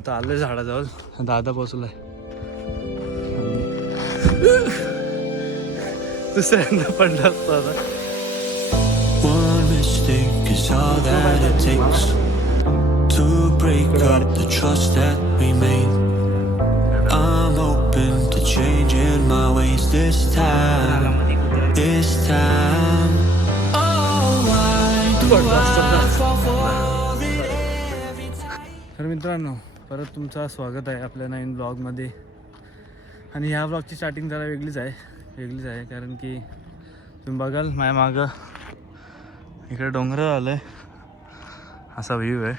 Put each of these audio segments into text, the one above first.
आता आलोय झाडाजवळ. दादा पोचलाय. दुसऱ्यांदा पडला असतो आता. One mistake is all that it takes to break up the trust that we made. I'm open to changing my ways this time. Oh, why do I fall for it every time? तर मित्रांनो, परत तुमचं स्वागत आहे आपल्या नवीन ब्लॉगमध्ये. आणि ह्या ब्लॉगची स्टार्टिंग जरा वेगळीच आहे कारण की तुम्ही बघाल माझ्या मागं इकडे डोंगर आलं आहे, असा व्ह्यू आहे.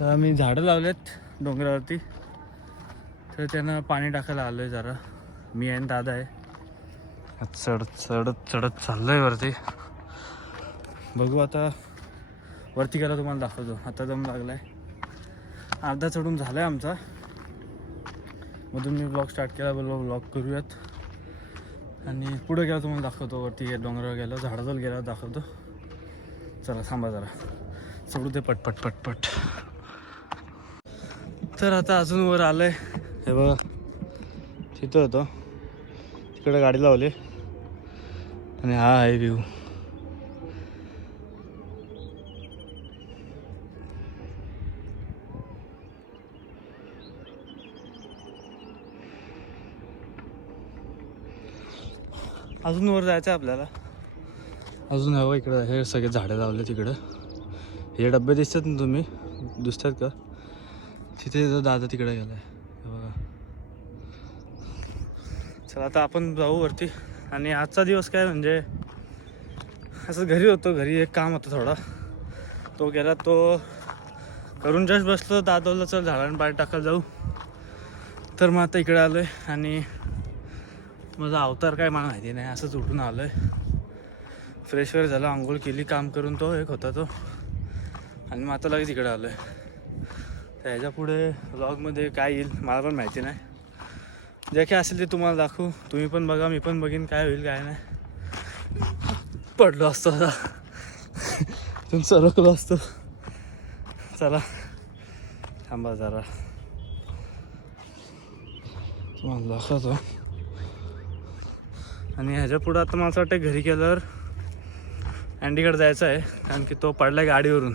तर आम्ही झाडं लावलेत डोंगरावरती, तर त्यांना पाणी टाकायला आलो आहे जरा. मी आणि दादा आहे. चढत चाललो आहे वरती. बघू आता वरती गेला तुम्हाला दाखवतो. आता दम लागला आहे, अर्धा चढून झाला आहे आमचा. मधून मी ब्लॉग स्टार्ट केला, बोललो ब्लॉग करूयात. आणि पुढे गेला तुम्हाला दाखवतो. वरती डोंगरावर गेलो, झाडाजवळ गेला दाखवतो. चला थांबा जरा, चढू ते पटपट. तर आता अजून वर आलं आहे. हे बघा तिथं होतं, तिकडे गाडी लावली आणि हा आहे व्ह्यू. अजून वर जायचं आहे आपल्याला. अजून हवं इकडं. हे सगळे झाडं लावले तिकडं. हे डब्बे दिसतात ना तुम्ही, दिसतात का? तिथे दादा तिकडे गेला आहे, हे बघा. चला आता आपण जाऊ वरती. आणि आजचा दिवस काय म्हणजे असं घरी होतो. घरी एक काम होतं थोडा, तो गेला. तो करून जस्ट बसलो. दादाला चल झाडांना पाणी टाकायला जाऊ. तर मग आता इकडे आलो आहे. आणि माझा अवतार काय मला माहिती नाही, असंच उठून आलो आहे. फ्रेश वगैरे झालं, आंघोळ केली, काम करून तो एक होता तो. आणि मग आता लगेच इकडे आलो आहे. तर ह्याच्या पुढे व्लॉगमध्ये काय येईल मला पण माहिती नाही. जे काय असेल ते तुम्हाला दाखवू. तुम्ही पण बघा, मी पण बघीन काय होईल काय नाही. पडलो असतो आता, तुम्ही सरकलो असतो. चला थांबा जरा, तुम्हाला दाखवतो. आणि ह्याच्या पुढं आता मला असं वाटतं घरी गेल्यावर अँडीकडे जायचं आहे. कारण की तो पडला आहे गाडीवरून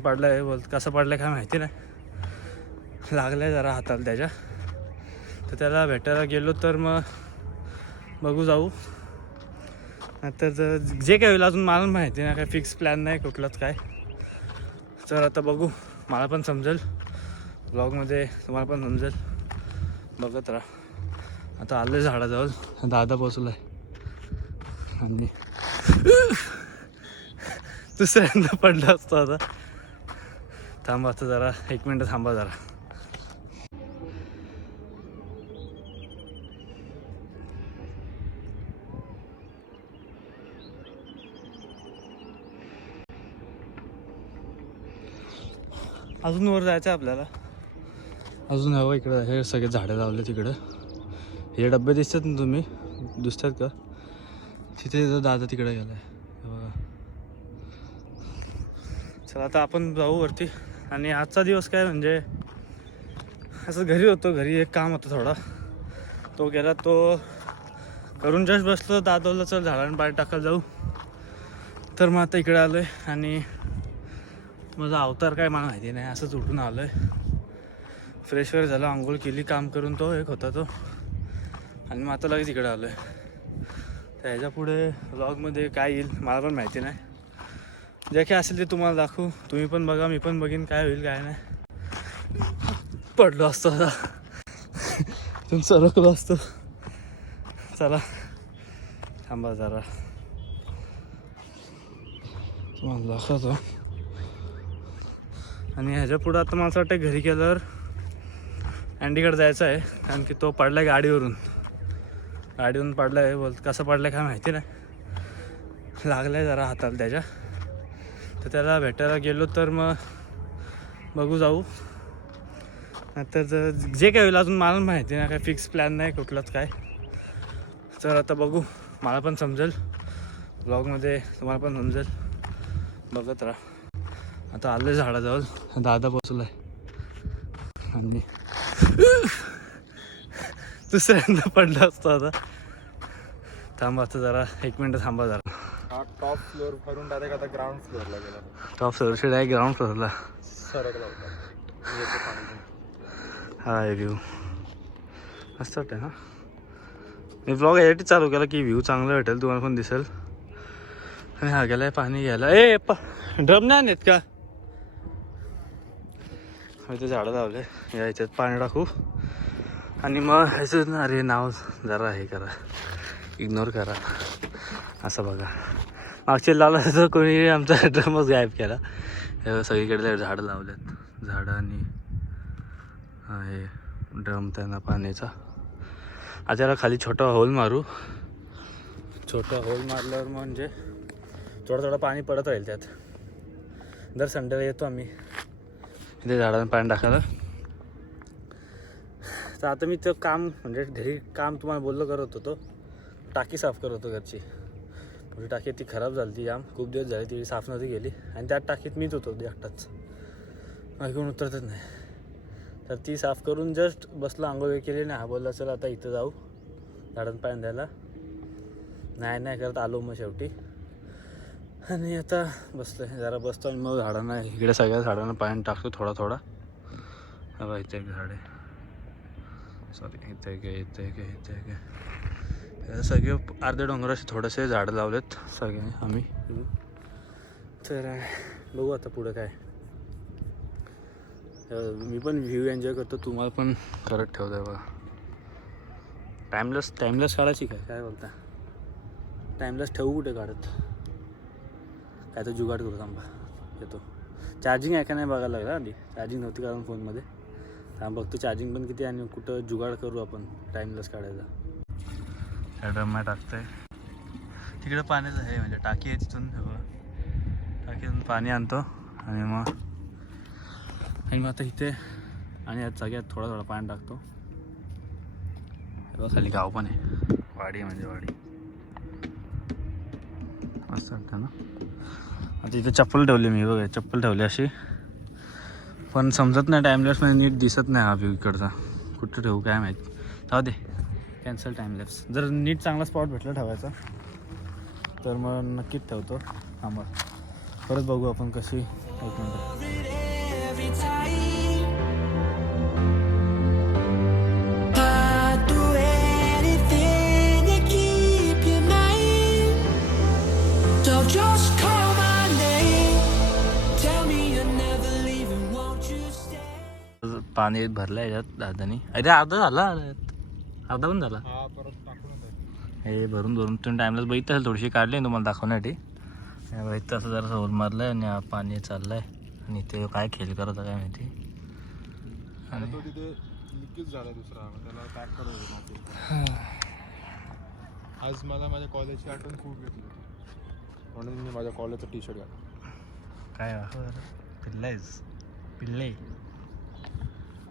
पडला आहे. कसं पडलं काय माहिती नाही, लागलं आहे जरा हाताला त्याच्या. तर त्याला भेटायला गेलो तर मग बघू जाऊ. नंतर जे काय होईल अजून मला माहिती नाही, काय फिक्स प्लॅन नाही कुठलाच काय. तर आता बघू, मला पण समजेल ब्लॉगमध्ये, तुम्हाला पण समजेल, बघत राहा. आता आलं आहे झाडाजवळ. दादा पोचला आहे. आणि दुसऱ्यांदा पडला असतो आता. थांबा आता जरा, 1 मिनटं थांबा जरा. अजून वर जायचं आहे आपल्याला. अजून हवं इकडं. हे सगळे झाडं लावले तिकडं. हे डब्बे दिसतात ना तुम्ही, दिसतात का? तिथे दादा तिकडे गेला आहे, हे बघा. चला आता आपण जाऊ वरती. आणि आजचा दिवस काय म्हणजे असं घरी होतो. घरी एक काम होतं थोडा, तो गेला. तो करून जस्ट बसलो. दादाला चल झाडांना पाणी टाकायला जाऊ. तर मग आता इकडे आलो आहे. आणि माझा अवतार काय मला माहिती नाही, असंच उठून आलो आहे. फ्रेश वगैरे झालं, आंघोळ केली, काम करून तो एक होता तो. आणि मग आता लगेच इकडे आलो आहे. तर ह्याच्या पुढे व्लॉगमध्ये काय येईल मला पण माहिती नाही. जे काय असेल ते तुम्हाला दाखवू. तुम्ही पण बघा, मी पण बघीन काय होईल काय नाही. पडलो असतो आता, तुम्ही सरकलो असतो. चला थांबा जरा, तुम्हाला दाखवतो. आणि ह्याच्या पुढं आता मला असं वाटतं घरी गेल्यावर अँडीकडे जायचं आहे. कारण की तो पडला आहे गाडीवरून पडला आहे. कसं पडलं काय माहिती नाही, लागलं आहे जरा हाताला त्याच्या. तर त्याला भेटायला गेलो तर मग बघू जाऊ. नंतर जे काय होईल अजून मला माहिती नाही, काय फिक्स प्लॅन नाही कुठलाच काय. तर आता बघू, मला पण समजेल ब्लॉगमध्ये, तुम्हाला पण समजेल, बघत राहा. आता आलं झाडाजवळ, दादा बसलाय आणि दुसऱ्यांदा पडला असतो आता. थांबा आता जरा 1 मिनिट थांबा जरा. हा टॉप फ्लोअर भरून डायरेक्ट आता ग्राउंड फ्लोअरला गेला. टॉप फ्लोअरशी डायरेक्ट ग्राउंड फ्लोअरला. सरकला होता. येते पाणी. हा व्ह्यू मस्त वाटतं ना. मी ब्लॉग यासाठी चालू केला की व्ह्यू चांगला भेटेल, तुम्हाला पण दिसेल. आणि हा गेलाय पाणी घ्यायला. ए ड्रम नाही आणत का? इथे झाडं लावले, या याच्यात पाणी टाकू आणि मग ह्याचं अरे नाव जरा हे करा, इग्नोर करा. असं बघा, मागचे लावला तर कोणी आमचा ड्रमच गायब केला. सगळीकडे झाडं लावलेत, झाडं आणि हे ड्रम त्यांना पाण्याचा. आता खाली छोटा होल मारू. छोटा होल मारल्यावर म्हणजे थोडं थोडं पाणी पडत राहील त्यात. दर संडेला येतो आम्ही इथे झाडांना पाणी टाकायला. तर आता मी ते काम म्हणजे घरी काम तुम्हाला बोललो करत होतो, टाकी साफ करत होतो घरची. म्हणजे टाकी ती खराब झाली, ती जाम खूप दिवस झाले ती साफ नव्हती गेली. आणि त्यात टाकीत मीच होतो एकटाच, ऐकून उतरतच नाही. तर ती साफ करून जस्ट बसलो, आंघोळ केली नाही. हा बोलला चला आता इथं जाऊ झाडांना पाणी द्यायला. नाही करत आलो मग शेवटी. आणि आता बसलो जरा बसतो आणि मग झाडांना इकडे सगळ्या झाडांना पाणी टाकतो थोडा थोडा. हवा इथे एक झाड आहे, सॉरी इथे इथे सगळे अर्ध्या डोंगराशी थोडेसे झाडं लावलेत सगळ्यांनी आम्ही. तर बघू आता पुढं काय. मी पण व्ह्यू एन्जॉय करतो, तुम्हाला पण करत ठेवतो आहे बघा. टाईमलेस काढायची काय बोलता? टाईमलेस ठेवू कुठे काढत, काय तर जुगाड करू. थांबा येतो. चार्जिंग आहे का नाही बघायला लागला. आधी चार्जिंग नव्हती कारण फोनमध्ये. थांब बघतो चार्जिंग पण किती आणि कुठं जुगाड करू आपण टाईमलेस काढायचा. ड्रम टाकतंय तिकडे पाण्याचं आहे, म्हणजे टाकी आहे तिथून. टाकीतून पाणी आणतो आणि मग आता इथे आणि यात सगळ्यात थोडा थोडा पाणी टाकतो. खाली गाव पण आहे, वाडी म्हणजे वाडी. मस्त वाटतं ना. आता इथे चप्पल ठेवली मी बघा, चप्पल ठेवली अशी, पण समजत नाही टाईमलेस म्हणजे नीट दिसत नाही हा व्ह्यू इकडचा. कुठं ठेवू काय माहीत, जाऊ दे कॅन्सल टाईमलेस. जर नीट चांगला स्पॉट भेटला ठेवायचा तर मग नक्कीच ठेवतो. थांबा परत बघू आपण कशी. 1 मिनिट. पाणी भरलं याच्यात दादानी. अरे अर्धा झाला, अर्धा पण झाला. हे भरून तुम्ही टाईमलाच बघितलं असेल, थोडीशी काढली तुम्हाला दाखवण्यासाठी. बघितलं असं जरा होल मारलं आहे आणि पाणी चाललं आहे. आणि ते काय खेळ करत काय माहिती. आणि तो तिथे लिकेज झाला दुसरा, त्याला पॅक करत. आज मला माझ्या कॉलेजची आठवण खूप घेतली म्हणून मी माझ्या कॉलेजचा टी शर्ट घातला. काय पिल्ले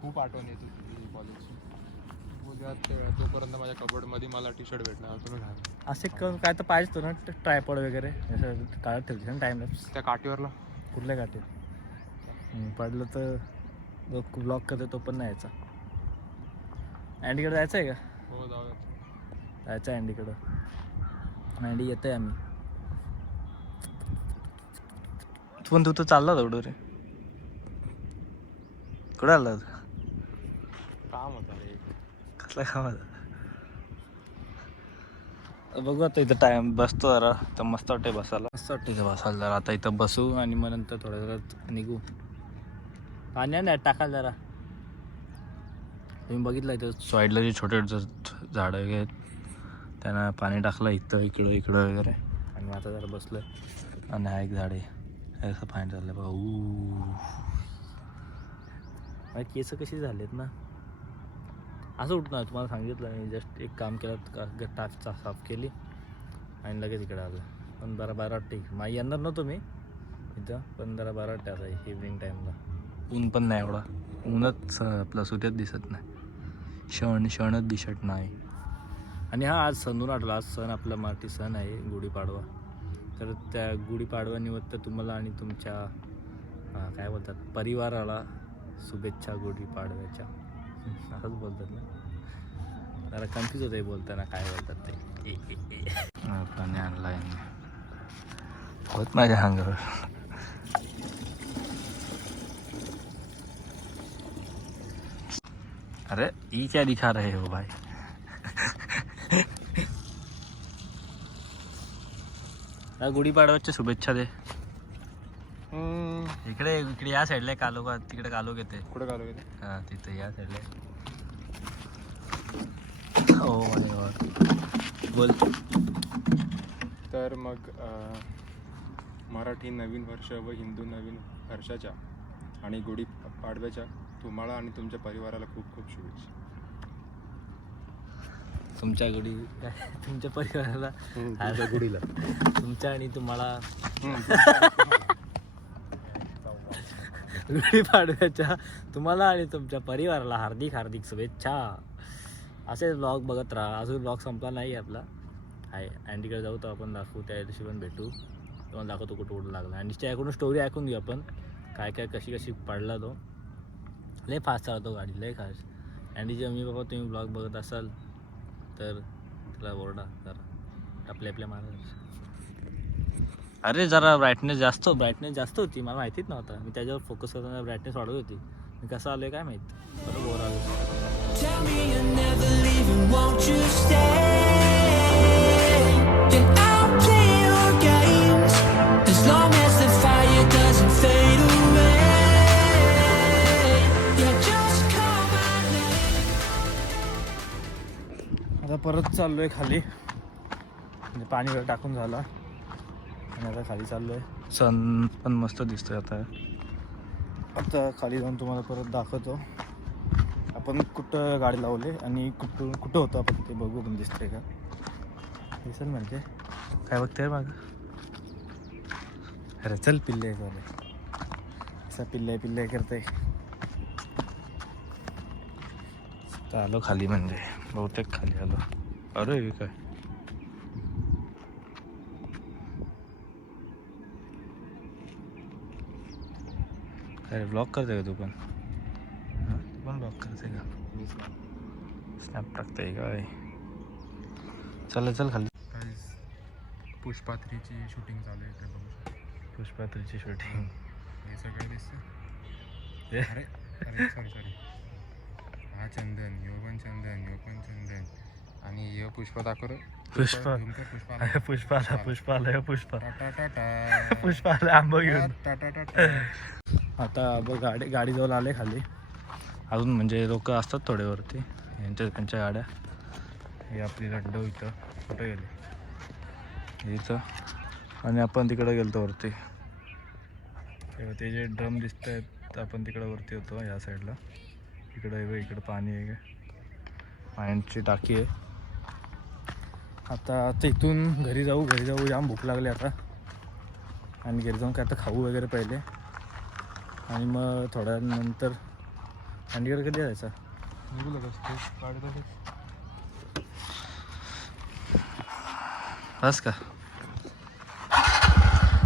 खूप आठवण येते तुझी कॉलेजची. उद्या तोपर्यंत माझ्या कबडमध्ये मला टी शर्ट भेटणार, तुम्ही घाल. असे काय तर पाहिजे ना ट्रायपॉड वगैरे असं काढत ठेवते ना टाईमलेस. त्या काठीवरला कुठल्या काठी पडलं तर जो ब्लॉक करतो तो पण नाही यायचा. अँडीकडे जायचं आहे का? हो जाऊया. जायचं आहे अँडीकडं. अँडी येतं आहे आम्ही. पण तू तर चालला तेवढं रे, कुठं आला? काम होतं रे. कसला काम होता? बघू आता इथं टाइम बसतो जरा, तर मस्त वाटते बसायला. मस्त वाटते इथं बसायला जरा. आता इथं बसू आणि मग नंतर थोड्या वेळात निघू. पाणी नाही टाकायला जरा. तुम्ही बघितलं इथं साईडला जे छोटे झाडं वगैरे आहेत त्यांना पाणी टाकलं इथं इकडं वगैरे. आणि आता जरा बसलं आणि हा एक झाड आहे, असं पाणी चाललं बघा. केस कशी झालेत ना, असं उठणार. तुम्हाला सांगितलं नाही, जस्ट एक काम केलं, टाच साफ केली आणि लगेच इकडे आलं. पण जरा बरं वाटते. माई येणार नव्हतो मी इथं, पण जरा बरं वाटते आता इव्हनिंग टाईमला. ऊन पण नाही एवढा, ऊनच आपला सुट्यात दिसत नाही, क्षणच दिसत नाही. आणि हा आज सणून आठवला, आज सण आपला मराठी सण आहे गुढीपाडवा. तर त्या गुढीपाडवा निमित्त तुम्हाला आणि तुमच्या काय बोलतात, परिवाराला शुभेच्छा गुढी पाडव्याच्या असंच बोलतात ना. जरा कन्फ्यूज होतं बोलताना काय बोलतात ते. पाणी आणलाय होत माझ्या अंगावर. अरे ई क्या दिखा रहे हो भाई. गुढीपाडव्याच्या शुभेच्छा दे. इकडे इकडे या साईडला कालो का तिकडे कालो घेते. कुठे घालू गेले? हा तिथे या साईडला. हो बोल. तर मग मराठी नवीन वर्ष व हिंदू नवीन वर्षाच्या आणि गुढी पाडव्याच्या तुम्हाला आणि तुमच्या परिवाराला खूप खूप शुभेच्छा. तुमच्या गुढी तुमच्या परिवाराला तुमच्या गुढीला तुमच्या आणि तुम्हाला गुढीपाडव्याच्या तुम्हाला आणि तुमच्या परिवाराला हार्दिक हार्दिक शुभेच्छा. असेच ब्लॉग बघत राहा. अजून ब्लॉग संपला नाही आपला आहे. अँडीकडे जाऊ तर आपण दाखवू, त्या दिवशी पण भेटू, तुम्हाला दाखवतो कुठं कुठं लागला. आणि त्याकडून स्टोरी ऐकून घेऊ आपण काय काय कशी कशी पडला तो. लय फास्ट चालवतो गाडी, लय खास. अँडीचे मम्मी पप्पा तुम्ही ब्लॉग बघत असाल तर त्याला ओरडा जरा आपल्या मारा. अरे जरा ब्राईटनेस जास्त होती, मला माहितीच नव्हता. मी त्याच्यावर फोकस करताना ब्राईटनेस वाढवत होती. मी कसं आलोय काय माहीत. बरं बोर आलो. Tell me you're never leaving, won't you stay? And I'll play your games as long as the fire doesn't fade away. Yeah, just call my name. आता परत चाललोय खाली, म्हणजे पाणी वगैरे टाकून झाला आणि आता खाली चाललोय. सन पण मस्त दिसतोय. आता खाली जाऊन तुम्हाला परत दाखवतो आपण कुठं गाडी लावले आणि कुठं होतं आपण ते बघू. पण दिसतंय का दिसेल म्हणजे काय बघते माग. अरे चल पिल्ले झाले असा पिल्ले करते. आलो खाली, म्हणजे बहुतेक खाली आलो. अरे काय अरे ब्लॉग करते का तू पण? तू पण ब्लॉग करते का? स्नॅप टाकते काय? चल खाली. पुष्पा 3ची शूटिंग चालू आहे. पुष्पा 3ची शूटिंग हे सगळं दिसतं. अरे सॉरी हा चंदन, यो पण चंदन आणि यो पुष्पा दाखव. पुष्पा आला आंबा घेऊन. आता बघ गाडी जवळ आले खाली. अजून म्हणजे लोक असतात थोड्यावरती त्यांच्या गाड्या. हे आपली लड्डू इथं कुठं गेले इथं. आणि आपण तिकडं गेलो वरती. तेव्हा ते जे ड्रम दिसत आहेत आपण तिकडं वरती होतो ह्या साईडला. इकडं पाणी आहे, पाण्याची टाकी आहे. आता इथून घरी जाऊ जाम भूक लागली आता. आणि घरी जाऊन काय आता खाऊ वगैरे पहिले आणि मग थोड्या नंतर अँडीकडे कधी जायचा निघू लागत बस का.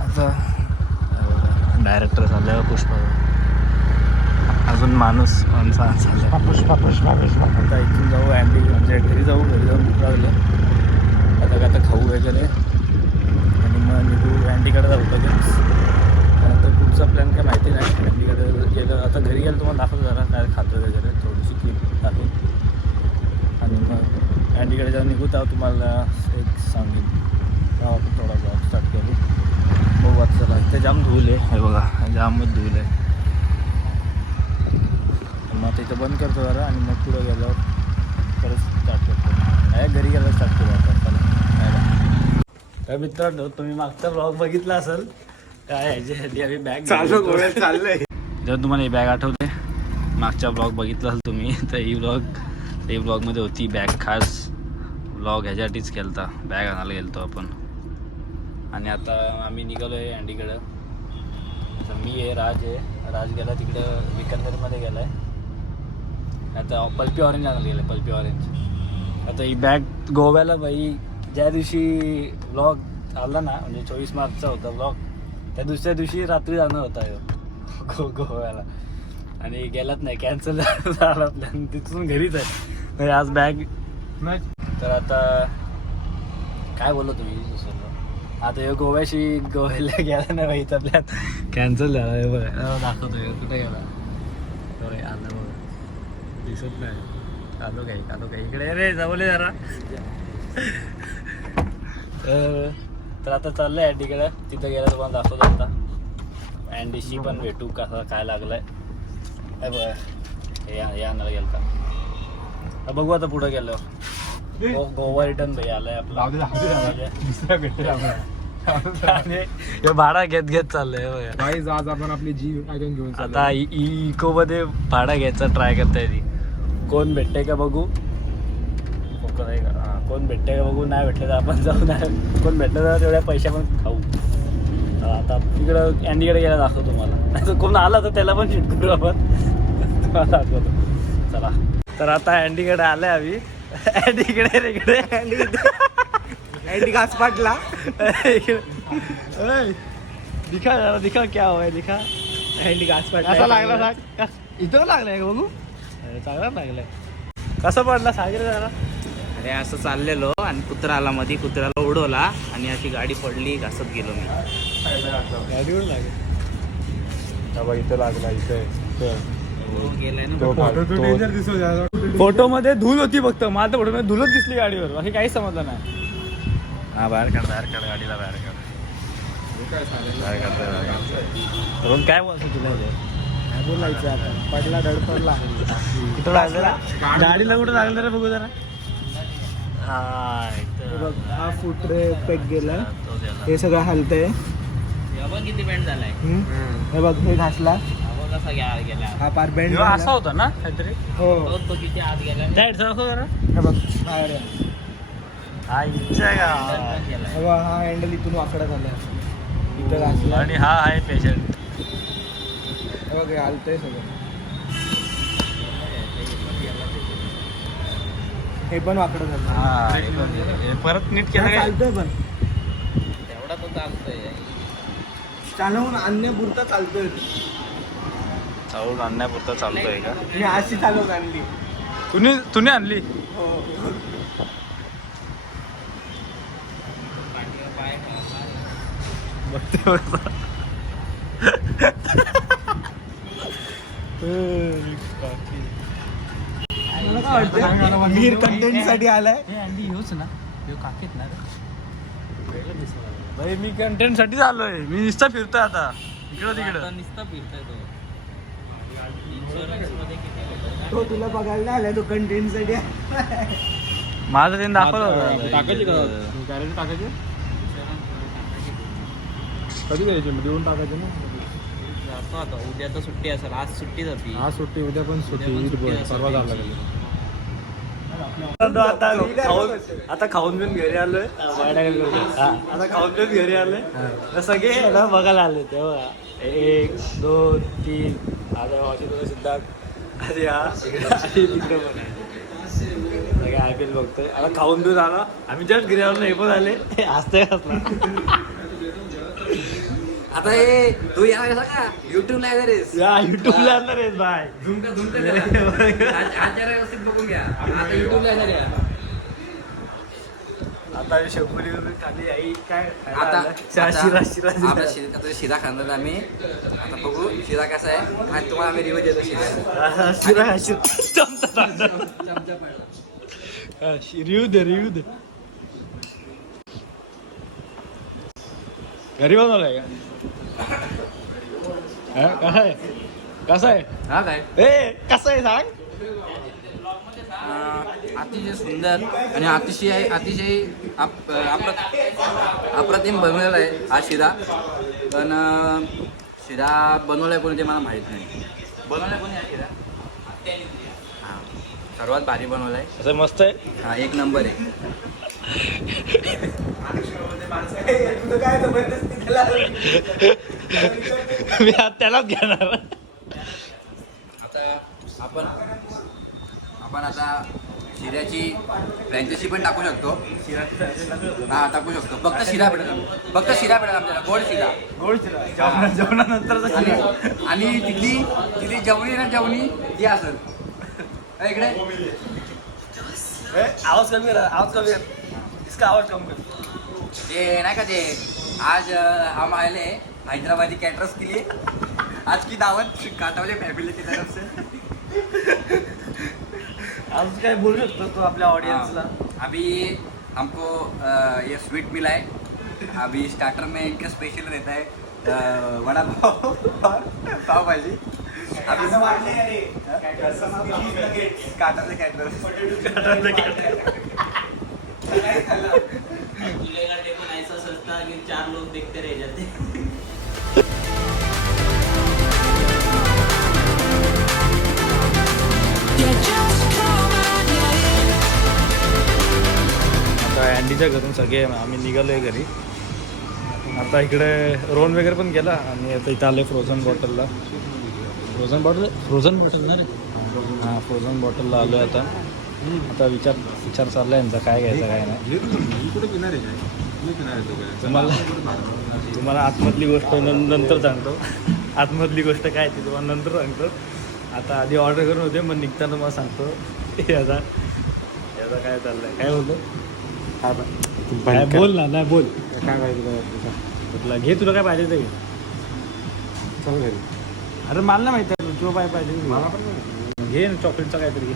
आता डायरेक्टर झाल्यावर पुष्पा अजून माणसं झालं. पुष्पा आता इथून जाऊ अँडी म्हणजे घरी जाऊन भूक लागले. आता खाऊ वगैरे आणि मग निघू अँडीकडे जाऊ लगेच. आता पुढचा प्लॅन काय माहिती नाही. अँडीकडे गेलं आता घरी गेलं तुम्हाला दाखवतो जरा काय खातं वगैरे थोडीशी क्लिप टाकेल. आणि मग अँडीकडे जेव्हा निघू तेव्हा तुम्हाला एक सांगेन तेव्हा आपण थोडा ब्लॉग स्टार्ट करू. बघू आता चला. ते जाम धूल आहे, हे बघा जामच धूल आहे. मग तिथं बंद करतो जरा आणि मग पुढं गेल्यावर परत स्टार्ट करतो. घरी गेल्यावर स्टार्ट करू आता. चला तर मित्रांनो तुम्ही मागचा ब्लॉग बघितला असेल काय ह्याच्यासाठी आम्ही बॅग चाललंय. जर तुम्हाला ही बॅग आठवते मागचा ब्लॉग बघितला असेल तुम्ही तर ही ब्लॉगमध्ये होती बॅग. खास ब्लॉग ह्याच्यासाठीच केला होता. बॅग आणायला गेलो आपण. आणि आता आम्ही निघालो आहे अँडीकडं. आता मी आहे, राज गेला तिकडं विकंदरमध्ये गेला आहे. आता पल्पी ऑरेंज आणायला गेलं पल्पी ऑरेंज. आता ही बॅग गोव्याला बाई ज्या दिवशी ब्लॉग आला ना म्हणजे 24 मार्चचा होता ब्लॉग त्या दुसऱ्या दिवशी रात्री जाणार होता गोव्याला आणि गेलात नाही, कॅन्सल झाला प्लॅन. तिथून घरीच आहे म्हणजे आज बॅग. तर आता काय बोललो तुम्ही दुसरं? आता हे गोव्याला गेला नाही बाईचा प्लॅन कॅन्सल झाला. हे बघा दाखवतो कुठे गेला. बरं आलं बघा, दिसत नाही. आलो काही इकडे रे जवळ जरा. तर आता चाललंय अँडीकडे, तिथं गेला तुम्हाला दाखवतो. आता अँडीशी पण भेटू कसा काय लागलाय. हे बघा हे आणायला गेलं का बघू आता पुढं गेलो. गोवा रिटर्न भाई आलाय आपला. हे भाडा घेत चाललंय. आज आपण आपली जी वॅगन घेऊन आता इको मध्ये भाडा घ्यायचा ट्राय करताय. ती कोण भेटतंय का बघू. कोण भेटतंय का बघू. नाही भेटलं तर आपण जाऊ. नाही कोण भेटलं तर तेवढ्या पैशा पण खाऊ. आता तिकडं अँडीकडे गेला दाखवतो तुम्हाला. नाही तर कोण आला तर त्याला पण शूट करू आपण. तुम्हाला दाखवतो चला. तर आता अँडीकडे आलाय आम्ही. अँडीकडे इकडे अँडी घास पाटला. दिखा क्या हुआ दिखा. अँडी घास पाटला. कसा लागला सांग. इथं लागलाय का बघू. चांगला लागलाय. कसं पडला सांग रे जरा. अरे असं चाललेलो आणि कुत्रा आला मध्ये, कुत्र्याला उडवला आणि अशी गाडी पडली, घासत गेलो मी. गाडीवर लागेल. इथं लागला इथे गेलाय ना. फोटो मध्ये धूल होती फक्त. माझ्या फोटो मध्ये धूलच दिसली गाडीवर, बाकी काहीच समजलं नाही. हा बाहेर काढ गाडीला बाहेर काढ. काय बोलतो तुला बोलायचं आता. पडला धडपडला. कुठं लागलं गाडीला कुठं लागलं रे बघू जरा. हा फूट रे पेक गेला. हे सगळं हलतंय. किती बँड झालाय. हे बघ हे घासला. कसा गेला. हा पार बेंड असा होता ना काहीतरी. हो तो किती आत गेला. जरा हे बघ बाहेर आहे. हा इच्छा का. हे बघ हा हँडल इथून वाकडा झाला. इथं घासला आणि हा आहे पेशंट. हे बघ हे हलतंय सगळं. हे पण वाकडं झालं. परत नीट केलं काय. चालतोय पण तेवढा तो चालतोय. चालवून आणण्यापुरता चालतोय. चालून आणण्यापुरता चालतोय का. मी अशी चालवून आणली. तुम्ही आणली. हो मीर कंटेंट साठी आलाय. येऊच ना काकीत ना. भाई मी कंटेंट साठी आलोय. मी नुसता फिरतोय आता इकडं तिकडं. नुसता फिरतोय तो. इन्शुरन्स मध्ये किती. तो तुला बघायला आलाय. तो कंटेंट साठी माझं त्यांनी दाखवलं होतं. टाकायची का गॅरेज टाकायची. कधी द्यायची मग देऊन टाकायची ना. जातो आता. उद्या तर सुट्टी असेल. आज सुट्टीच होती. आज सुट्टी उद्या पण सुट्टी. उद्या पण सुट्टी ईद असेल परवा जायला त्यांची. लागेल. आता खाऊन पिऊन घरी आलोय. आता खाऊन पिऊन घरी आलोय. सगळे ना बघायला आले तेव्हा 1 2 3 आता वाशिम सिद्धार्थ आधी हा तिकडे पण आहे. सगळे IPL बघतोय. आता खाऊन पिऊन आलो आम्ही. जस्ट घरी आलो. हे पण आले हसतोय हसला. आता हे तू यार का युट्यूबला युट्यूबला येणार आहे बाय. व्यवस्थित बघून घ्या. आता युट्यूबला येणार आहे. आता शेवपुरी खाली आई काय आता शिरा आता शिरा खाणार आम्ही. आता बघू शिरा कसा आहे आणि तुम्हाला आम्ही रिव्ह्यू देतो. रिव्ह्यू दे. घरी बनवलाय का. कसा आहे हा काय कसं आहे सांग. अतिशय सुंदर आणि अतिशय अप्रतिम बनवलेला आहे हा शिरा. पण शिरा बनवलाय कोणी ते मला माहीत नाही. बनवलाय कोणी हा शिरा. हां सर्वात भारी बनवलाय. असं मस्त आहे. हा एक नंबर आहे. काय जबरदस्ती केला. मी त्यालाच घेणार. आता आपण आता शिऱ्याची फ्रँचायसी पण टाकू शकतो. हा टाकू शकतो. फक्त शिरा भेटेल आपल्याला, गोड शिरा. जेवणानंतरचा आणि तिथली जेवणी ना जेवणी ती असेल इकडे. आवाज कमी इसका आवाज कम कर. ते नाही का ते आज हम आले हैदराबादी कॅटरर्स के लिए आज की दावत काटावले फॅमिली की तरफ से. आज काय बोलू शकतो तो आपल्या ऑडियन्सला? अभी हमको ये स्वीट मिला है. अभी स्टार्टर में इनका स्पेशल रहता है वड़ा पाव पाव भाजी. अभी काटावले कॅटरर्स. ऐसा सस्ता कि 4 लोग देखते रह जाते. आता अँडीच्या घरून सगळे आम्ही निघालो आहे घरी. आता इकडे रोन वगैरे पण गेला आणि आता इथं आलं आहे फ्रोझन बॉटलला. फ्रोझन बॉटल ना रे. हां फ्रोझन बॉटलला आलो आहे आता. आता विचार चालला आहे यांचा काय घ्यायचं काय नाही. कुठे पिणार आहे काय? तुम्हाला आतमधली गोष्ट नंतर सांगतो. आतमधली गोष्ट काय ती तुम्हाला नंतर सांगतो. आता आधी ऑर्डर करून होते मग निघताना मला सांगतो याचा काय चाललंय काय बोलतो. काय बोल ना नाही बोल काय पाहिजे कुठला घे तुला काय पाहिजे ते घे. चल घरी. अरे मला नाही माहिती आहे तुला काय पाहिजे मला पण नाही. घे ना चॉकलेटचं काहीतरी घे.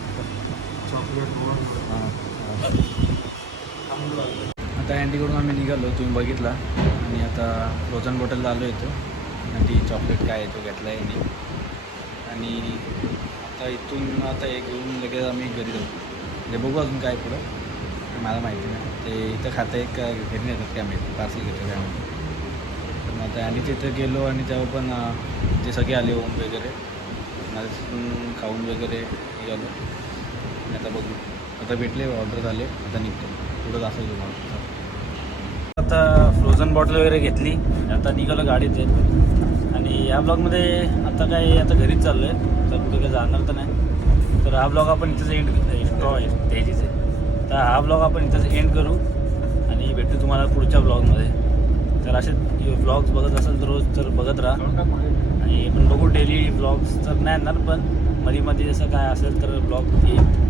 आता अँडीकडून आम्ही निघालो तुम्ही बघितला आणि आता फ्रोझन बॉटलला आलो येतो. आणि चॉकलेट काय आहे तो घेतला आहे यांनी. आणि आता इथून आता एक घेऊन लगेच आम्ही घरी जाऊ. म्हणजे बघू अजून काय पुढं मला माहिती नाही. ते इथं खातं एक घरी नेतात काय माहिती पार्सल घेतो काय माहिती. तर मग आता अँडी तिथं गेलो आणि तेव्हा पण ते सगळे आले ओम वगैरे मला तिथून खाऊन वगैरे निघालो. आणि आता बघू आता भेटले ऑर्डर झाले आता निघतो पुढं जास्त तुम्हाला. आता फ्रोझन बॉटल वगैरे घेतली आता निघालो गाडीत आहे. आणि या ब्लॉगमध्ये आता काय आता घरीच चाललो आहे तर कुठे काही जाणार तर नाही. तर हा ब्लॉग आपण इथंच एंड द्यायचीच आहे. तर हा ब्लॉग आपण इथंच एंड करू आणि भेटू तुम्हाला पुढच्या ब्लॉगमध्ये. तर असे ब्लॉग्स बघत असेल तर रोज तर बघत राहा. आणि आपण बघू डेली ब्लॉग्स तर नाही येणार पण मध्ये जसं काय असेल तर ब्लॉग येईल.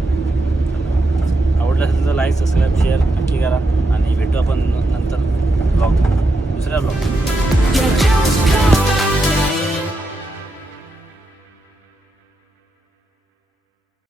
आवडलं असेल तर लाईक सबस्क्राईब शेअर नक्की करा आणि भेटू आपण नंतर ब्लॉग दुसऱ्या ब्लॉग.